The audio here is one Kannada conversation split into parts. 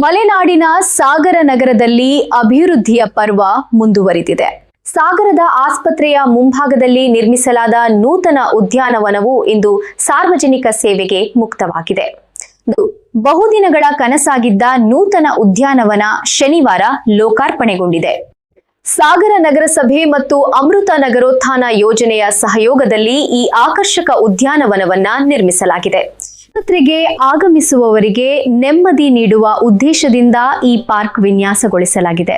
ಮಲೆನಾಡಿನ ಸಾಗರ ನಗರದಲ್ಲಿ ಅಭಿವೃದ್ಧಿಯ ಪರ್ವ ಮುಂದುವರಿದಿದೆ. ಸಾಗರದ ಆಸ್ಪತ್ರೆಯ ಮುಂಭಾಗದಲ್ಲಿ ನಿರ್ಮಿಸಲಾದ ನೂತನ ಉದ್ಯಾನವನವು ಇಂದು ಸಾರ್ವಜನಿಕ ಸೇವೆಗೆ ಮುಕ್ತವಾಗಿದೆ. ಬಹುದಿನಗಳ ಕನಸಾಗಿದ್ದ ನೂತನ ಉದ್ಯಾನವನ ಶನಿವಾರ ಲೋಕಾರ್ಪಣೆಗೊಂಡಿದೆ. ಸಾಗರ ನಗರಸಭೆ ಮತ್ತು ಅಮೃತ ನಗರೋತ್ಥಾನ ಯೋಜನೆಯ ಸಹಯೋಗದಲ್ಲಿ ಈ ಆಕರ್ಷಕ ಉದ್ಯಾನವನವನ್ನ ನಿರ್ಮಿಸಲಾಗಿದೆ. ಆಸ್ಪತ್ರೆಗೆ ಆಗಮಿಸುವವರಿಗೆ ನೆಮ್ಮದಿ ನೀಡುವ ಉದ್ದೇಶದಿಂದ ಈ ಪಾರ್ಕ್ ವಿನ್ಯಾಸಗೊಳಿಸಲಾಗಿದೆ.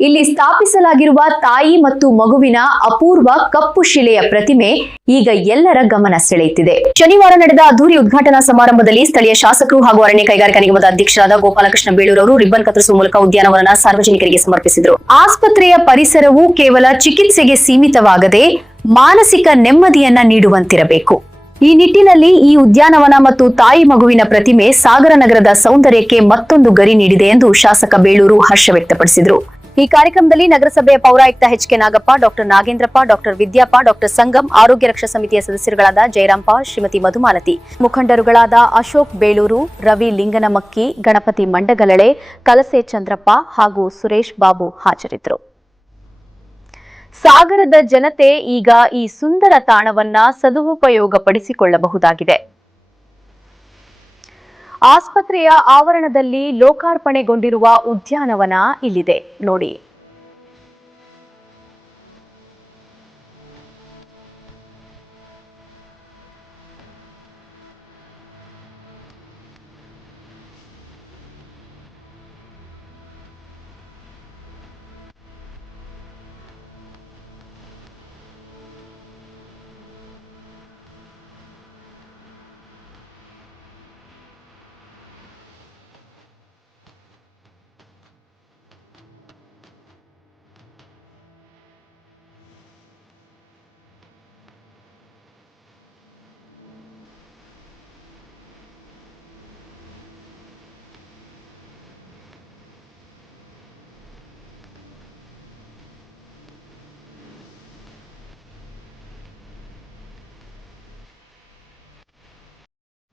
ಇಲ್ಲಿ ಸ್ಥಾಪಿಸಲಾಗಿರುವ ತಾಯಿ ಮತ್ತು ಮಗುವಿನ ಅಪೂರ್ವ ಕಪ್ಪು ಶಿಲೆಯ ಪ್ರತಿಮೆ ಈಗ ಎಲ್ಲರ ಗಮನ ಸೆಳೆಯುತ್ತಿದೆ. ಶನಿವಾರ ನಡೆದ ಅದ್ದೂರಿ ಉದ್ಘಾಟನಾ ಸಮಾರಂಭದಲ್ಲಿ ಸ್ಥಳೀಯ ಶಾಸಕರು ಹಾಗೂ ಅರಣ್ಯ ಕೈಗಾರಿಕಾ ನಿಗಮದ ಅಧ್ಯಕ್ಷರಾದ ಗೋಪಾಲಕೃಷ್ಣ ಬೇಳೂರು ಅವರು ರಿಬ್ಬನ್ ಕತ್ತರಿಸುವ ಮೂಲಕ ಉದ್ಯಾನವನ ಸಾರ್ವಜನಿಕರಿಗೆ ಸಮರ್ಪಿಸಿದರು. ಆಸ್ಪತ್ರೆಯ ಪರಿಸರವು ಕೇವಲ ಚಿಕಿತ್ಸೆಗೆ ಸೀಮಿತವಾಗದೆ ಮಾನಸಿಕ ನೆಮ್ಮದಿಯನ್ನ ನೀಡುವಂತಿರಬೇಕು. ಈ ನಿಟ್ಟಿನಲ್ಲಿ ಈ ಉದ್ಯಾನವನ ಮತ್ತು ತಾಯಿ ಮಗುವಿನ ಪ್ರತಿಮೆ ಸಾಗರ ನಗರದ ಸೌಂದರ್ಯಕ್ಕೆ ಮತ್ತೊಂದು ಗರಿ ನೀಡಿದೆ ಎಂದು ಶಾಸಕ ಬೇಳೂರು ಹರ್ಷ ವ್ಯಕ್ತಪಡಿಸಿದರು. ಈ ಕಾರ್ಯಕ್ರಮದಲ್ಲಿ ನಗರಸಭೆಯ ಪೌರಾಯುಕ್ತ H K. Nagappa, doctor Nagendrappa, doctor Vidyappa, doctor Sangam, ಆರೋಗ್ಯ ರಕ್ಷಾ ಸಮಿತಿಯ ಸದಸ್ಯರುಗಳಾದ ಜಯರಾಂಪ, ಶ್ರೀಮತಿ ಮಧುಮಾಲತಿ, ಮುಖಂಡರುಗಳಾದ ಅಶೋಕ್ ಬೇಳೂರು, ರವಿ ಲಿಂಗನಮಕ್ಕಿ, ಗಣಪತಿ ಮಂಡಗಲಳೆ, ಕಲಸೆ ಚಂದ್ರಪ್ಪ ಹಾಗೂ ಸುರೇಶ್ ಬಾಬು ಹಾಜರಿದ್ದರು. ಸಾಗರದ ಜನತೆ ಈಗ ಈ ಸುಂದರ ತಾಣವನ್ನ ಸದುಪಯೋಗಪಡಿಸಿಕೊಳ್ಳಬಹುದಾಗಿದೆ. ಆಸ್ಪತ್ರೆಯ ಆವರಣದಲ್ಲಿ ಲೋಕಾರ್ಪಣೆಗೊಂಡಿರುವ ಉದ್ಯಾನವನ ಇಲ್ಲಿದೆ ನೋಡಿ.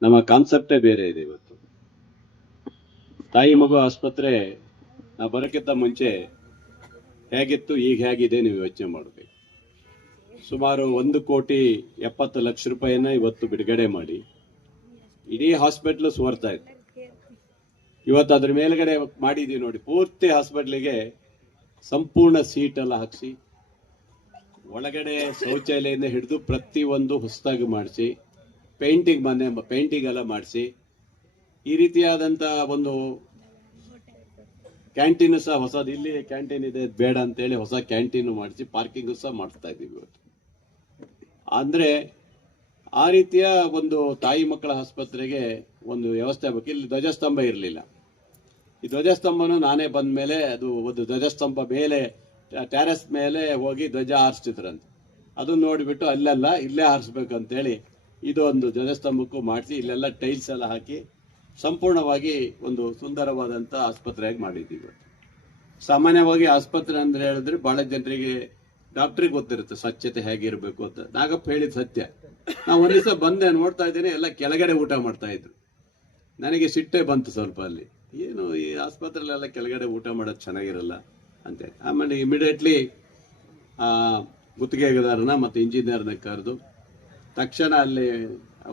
ನಮ್ಮ ಕಾನ್ಸೆಪ್ಟೇ ಬೇರೆ ಇದೆ. ಇವತ್ತು ತಾಯಿ ಮಗು ಆಸ್ಪತ್ರೆ ನಾವು ಬರೋಕ್ಕಿಂತ ಮುಂಚೆ ಹೇಗಿತ್ತು, ಈಗ ಹೇಗಿದೆ ನೀವು ಯೋಚನೆ ಮಾಡಬೇಕು. ಸುಮಾರು 1,70,00,000 ರೂಪಾಯಿನ ಇವತ್ತು ಬಿಡುಗಡೆ ಮಾಡಿ ಇಡೀ ಹಾಸ್ಪಿಟ್ಲು ಸುವರ್ತಾ ಇತ್ತು. ಇವತ್ತು ಅದ್ರ ಮೇಲ್ಗಡೆ ಮಾಡಿದೀವಿ ನೋಡಿ, ಪೂರ್ತಿ ಹಾಸ್ಪಿಟ್ಲಿಗೆ ಸಂಪೂರ್ಣ ಸೀಟ್ ಎಲ್ಲ ಹಾಕಿಸಿ, ಒಳಗಡೆ ಶೌಚಾಲಯದಿಂದ ಹಿಡಿದು ಪ್ರತಿಯೊಂದು ಹೊಸದಾಗಿ ಮಾಡಿಸಿ, ಪೇಂಟಿಂಗ್ ಎಲ್ಲ ಮಾಡಿಸಿ, ಈ ರೀತಿಯಾದಂಥ ಒಂದು ಕ್ಯಾಂಟೀನ್ ಸಹ ಹೊಸದು, ಇಲ್ಲಿ ಕ್ಯಾಂಟೀನ್ ಇದೆ ಬೇಡ ಅಂತೇಳಿ ಹೊಸ ಕ್ಯಾಂಟೀನ್ ಮಾಡಿಸಿ ಪಾರ್ಕಿಂಗ್ ಸಹ ಮಾಡಿಸ್ತಾ ಇದ್ದೀವಿ ಇವತ್ತು. ಅಂದ್ರೆ ಆ ರೀತಿಯ ಒಂದು ತಾಯಿ ಮಕ್ಕಳ ಆಸ್ಪತ್ರೆಗೆ ಒಂದು ವ್ಯವಸ್ಥೆ ಆಗಬೇಕು. ಇಲ್ಲಿ ಧ್ವಜಸ್ತಂಭ ಇರಲಿಲ್ಲ. ಈ ಧ್ವಜಸ್ತಂಭನು ನಾನೇ ಬಂದ ಮೇಲೆ ಅದು ಒಂದು ಧ್ವಜಸ್ತಂಭ ಮೇಲೆ ಟ್ಯಾರೆಸ್ ಮೇಲೆ ಹೋಗಿ ಧ್ವಜ ಹಾರಿಸ್ತಿದ್ರಂತೆ. ಅದನ್ನ ನೋಡಿಬಿಟ್ಟು ಅಲ್ಲೆಲ್ಲ ಇಲ್ಲೇ ಹಾರಿಸ್ಬೇಕಂತೇಳಿ ಇದು ಒಂದು ಧ್ವಜಸ್ತಂಭಕ್ಕೂ ಮಾಡಿಸಿ ಇಲ್ಲೆಲ್ಲ ಟೈಲ್ಸ್ ಎಲ್ಲ ಹಾಕಿ ಸಂಪೂರ್ಣವಾಗಿ ಒಂದು ಸುಂದರವಾದಂಥ ಆಸ್ಪತ್ರೆಯಾಗಿ ಮಾಡಿದ್ದೀವಿ. ಸಾಮಾನ್ಯವಾಗಿ ಆಸ್ಪತ್ರೆ ಅಂದ್ರೆ ಹೇಳಿದ್ರೆ ಬಹಳ ಜನರಿಗೆ, ಡಾಕ್ಟ್ರಿಗೆ ಗೊತ್ತಿರುತ್ತೆ ಸ್ವಚ್ಛತೆ ಹೇಗಿರಬೇಕು ಅಂತ. ನಾಗಪ್ಪ ಹೇಳಿದ ಸತ್ಯ. ನಾವು ಒಂದು ದಿವಸ ಬಂದೆ ನೋಡ್ತಾ ಇದ್ದೇನೆ, ಎಲ್ಲ ಕೆಳಗಡೆ ಊಟ ಮಾಡ್ತಾ ಇದ್ರು. ನನಗೆ ಸಿಟ್ಟೆ ಬಂತು ಸ್ವಲ್ಪ. ಅಲ್ಲಿ ಏನು ಈ ಆಸ್ಪತ್ರೆಲೆಲ್ಲ ಕೆಳಗಡೆ ಊಟ ಮಾಡೋದು ಚೆನ್ನಾಗಿರಲ್ಲ ಅಂತ. ಆಮೇಲೆ ಇಮಿಡಿಯೇಟ್ಲಿ ಗುತ್ತಿಗೆದಾರನ ಮತ್ತು ಇಂಜಿನಿಯರ್ನ ಕರೆದು ತಕ್ಷಣ ಅಲ್ಲಿ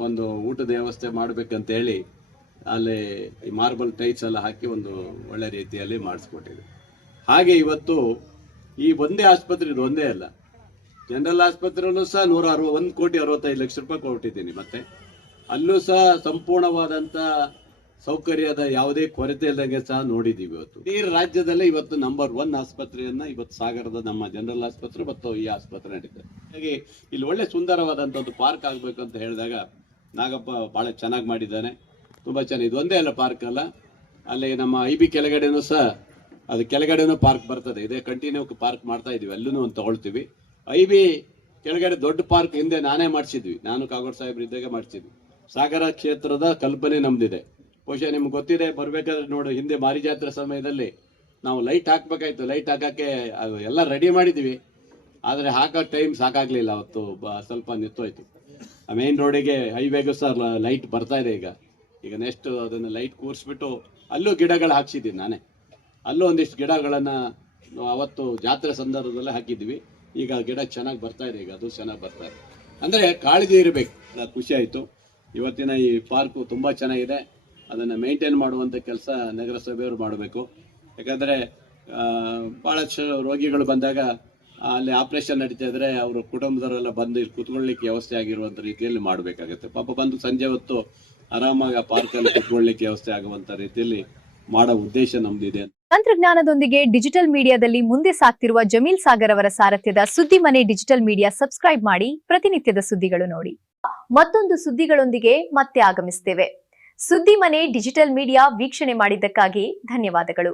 ಒಂದು ಊಟದ ವ್ಯವಸ್ಥೆ ಮಾಡಬೇಕಂತ ಹೇಳಿ ಅಲ್ಲಿ ಈ ಮಾರ್ಬಲ್ ಟೈಲ್ಸ್ ಎಲ್ಲ ಹಾಕಿ ಒಂದು ಒಳ್ಳೆ ರೀತಿಯಲ್ಲಿ ಮಾಡಿಸ್ಕೊಟ್ಟಿದೆ. ಹಾಗೆ ಇವತ್ತು ಈ ಒಂದೇ ಆಸ್ಪತ್ರೆ, ಇದು ಒಂದೇ ಅಲ್ಲ, ಜನರಲ್ ಆಸ್ಪತ್ರೆಯಲ್ಲೂ ಸಹ 1,65,00,000 ರೂಪಾಯಿ ಕೊಟ್ಟಿದ್ದೀನಿ. ಮತ್ತೆ ಅಲ್ಲೂ ಸಹ ಸಂಪೂರ್ಣವಾದಂಥ ಸೌಕರ್ಯದ ಯಾವುದೇ ಕೊರತೆ ಇಲ್ಲದಂಗೆ ಸಹ ನೋಡಿದ್ದೀವಿ. ಇವತ್ತು ಈ ರಾಜ್ಯದಲ್ಲೇ ಇವತ್ತು ನಂಬರ್ 1 ಆಸ್ಪತ್ರೆಯನ್ನ ಇವತ್ತು ಸಾಗರದ ನಮ್ಮ ಜನರಲ್ ಆಸ್ಪತ್ರೆ ಮತ್ತು ಈ ಆಸ್ಪತ್ರೆ ನಡೀತದೆ. ಹಾಗೆ ಇಲ್ಲಿ ಒಳ್ಳೆ ಸುಂದರವಾದಂಥ ಒಂದು ಪಾರ್ಕ್ ಆಗಬೇಕು ಅಂತ ಹೇಳಿದಾಗ ನಾಗಪ್ಪ ಬಹಳ ಚೆನ್ನಾಗಿ ಮಾಡಿದ್ದಾನೆ, ತುಂಬಾ ಚೆನ್ನಾಗಿ. ಇದು ಒಂದೇ ಅಲ್ಲ ಪಾರ್ಕ್ ಅಲ್ಲ, ಅಲ್ಲಿ ನಮ್ಮ IB ಕೆಳಗಡೆನೂ ಸಹ ಅದು ಕೆಳಗಡೆನೂ ಪಾರ್ಕ್ ಬರ್ತದೆ. ಇದೇ ಕಂಟಿನ್ಯೂ ಪಾರ್ಕ್ ಮಾಡ್ತಾ ಇದೀವಿ, ಅಲ್ಲೂ ಒಂದು ತಗೊಳ್ತೀವಿ. IB ಕೆಳಗಡೆ ದೊಡ್ಡ ಪಾರ್ಕ್ ಹಿಂದೆ ನಾನೇ ಮಾಡಿಸಿದ್ವಿ, ನಾನು ಕಾಗೋಡು ಸಾಹೇಬ್ರು ಇದ್ದಾಗ ಮಾಡಿಸಿದ್ವಿ. ಸಾಗರ ಕ್ಷೇತ್ರದ ಕಲ್ಪನೆ ನಮ್ದಿದೆ. ಬಹುಶಃ ನಿಮ್ಗೆ ಗೊತ್ತಿದೆ, ಬರ್ಬೇಕಾದ್ರೆ ನೋಡು, ಹಿಂದೆ ಮಾರಿ ಜಾತ್ರೆ ಸಮಯದಲ್ಲಿ ನಾವು ಲೈಟ್ ಹಾಕ್ಬೇಕಾಯ್ತು. ಲೈಟ್ ಹಾಕಕ್ಕೆ ಎಲ್ಲ ರೆಡಿ ಮಾಡಿದ್ವಿ, ಆದರೆ ಹಾಕೋ ಟೈಮ್ ಸಾಕಾಗ್ಲಿಲ್ಲ. ಅವತ್ತು ಸ್ವಲ್ಪ ನಿಂತೋಯ್ತು. ಮೇನ್ ರೋಡಿಗೆ ಹೈವೇಗೂ ಸಹ ಲೈಟ್ ಬರ್ತಾ ಇದೆ ಈಗ. ಈಗ ನೆಕ್ಸ್ಟ್ ಅದನ್ನು ಲೈಟ್ ಕೂರಿಸ್ಬಿಟ್ಟು ಅಲ್ಲೂ ಗಿಡಗಳು ಹಾಕ್ಸಿದ್ದೀನಿ ನಾನೇ. ಅಲ್ಲೂ ಒಂದಿಷ್ಟು ಗಿಡಗಳನ್ನು ಅವತ್ತು ಜಾತ್ರೆ ಸಂದರ್ಭದಲ್ಲೇ ಹಾಕಿದ್ವಿ. ಈಗ ಗಿಡ ಚೆನ್ನಾಗಿ ಬರ್ತಾ ಇದೆ, ಈಗ ಅದು ಚೆನ್ನಾಗಿ ಬರ್ತಾ ಇದೆ. ಅಂದರೆ ಕಾಳಜಿ ಇರಬೇಕು. ಖುಷಿ ಆಯಿತು. ಇವತ್ತಿನ ಈ ಪಾರ್ಕು ತುಂಬ ಚೆನ್ನಾಗಿದೆ. ಅದನ್ನು ಮೇಂಟೈನ್ ಮಾಡುವಂಥ ಕೆಲಸ ನಗರಸಭೆಯವರು ಮಾಡಬೇಕು. ಯಾಕಂದರೆ ಭಾಳಷ್ಟು ರೋಗಿಗಳು ಬಂದಾಗ ಅಲ್ಲಿ ಆಪರೇಷನ್ ನಡೀತಾ ಇದ್ರೆ ಅವ್ರ ಕುಟುಂಬದವರೆಲ್ಲ ಬಂದು ಇಲ್ಲಿ ಕುತ್ಕೊಳ್ಳಿಕ್ಕೆ ವ್ಯವಸ್ಥೆ ಆಗಿರುವಂಥ ರೀತಿಯಲ್ಲಿ ಮಾಡಬೇಕಾಗುತ್ತೆ. ಪಾಪ ಬಂದು ಸಂಜೆ ಹೊತ್ತು ಆರಾಮಾಗಿ ಆ ಪಾರ್ಕಲ್ಲಿ ಕುತ್ಕೊಳ್ಳಿಕ್ಕೆ ವ್ಯವಸ್ಥೆ ಆಗುವಂಥ ರೀತಿಯಲ್ಲಿ ಮಾಡೋ ಉದ್ದೇಶ ನಮ್ದಿದೆ. ತಂತ್ರಜ್ಞಾನದೊಂದಿಗೆ ಡಿಜಿಟಲ್ ಮೀಡಿಯಾದಲ್ಲಿ ಮುಂದೆ ಸಾಗ್ತಿರುವ ಜಮೀಲ್ ಸಾಗರ್ ಅವರ ಸಾರಥ್ಯದ ಸುದ್ದಿ ಮನೆ ಡಿಜಿಟಲ್ ಮೀಡಿಯಾ ಸಬ್ಸ್ಕ್ರೈಬ್ ಮಾಡಿ ಪ್ರತಿನಿತ್ಯದ ಸುದ್ದಿಗಳು ನೋಡಿ. ಮತ್ತೊಂದು ಸುದ್ದಿಗಳೊಂದಿಗೆ ಮತ್ತೆ ಆಗಮಿಸ್ತೇವೆ. ಸುದ್ದಿ ಮನೆ ಡಿಜಿಟಲ್ ಮೀಡಿಯಾ ವೀಕ್ಷಣೆ ಮಾಡಿದ್ದಕ್ಕಾಗಿ ಧನ್ಯವಾದಗಳು.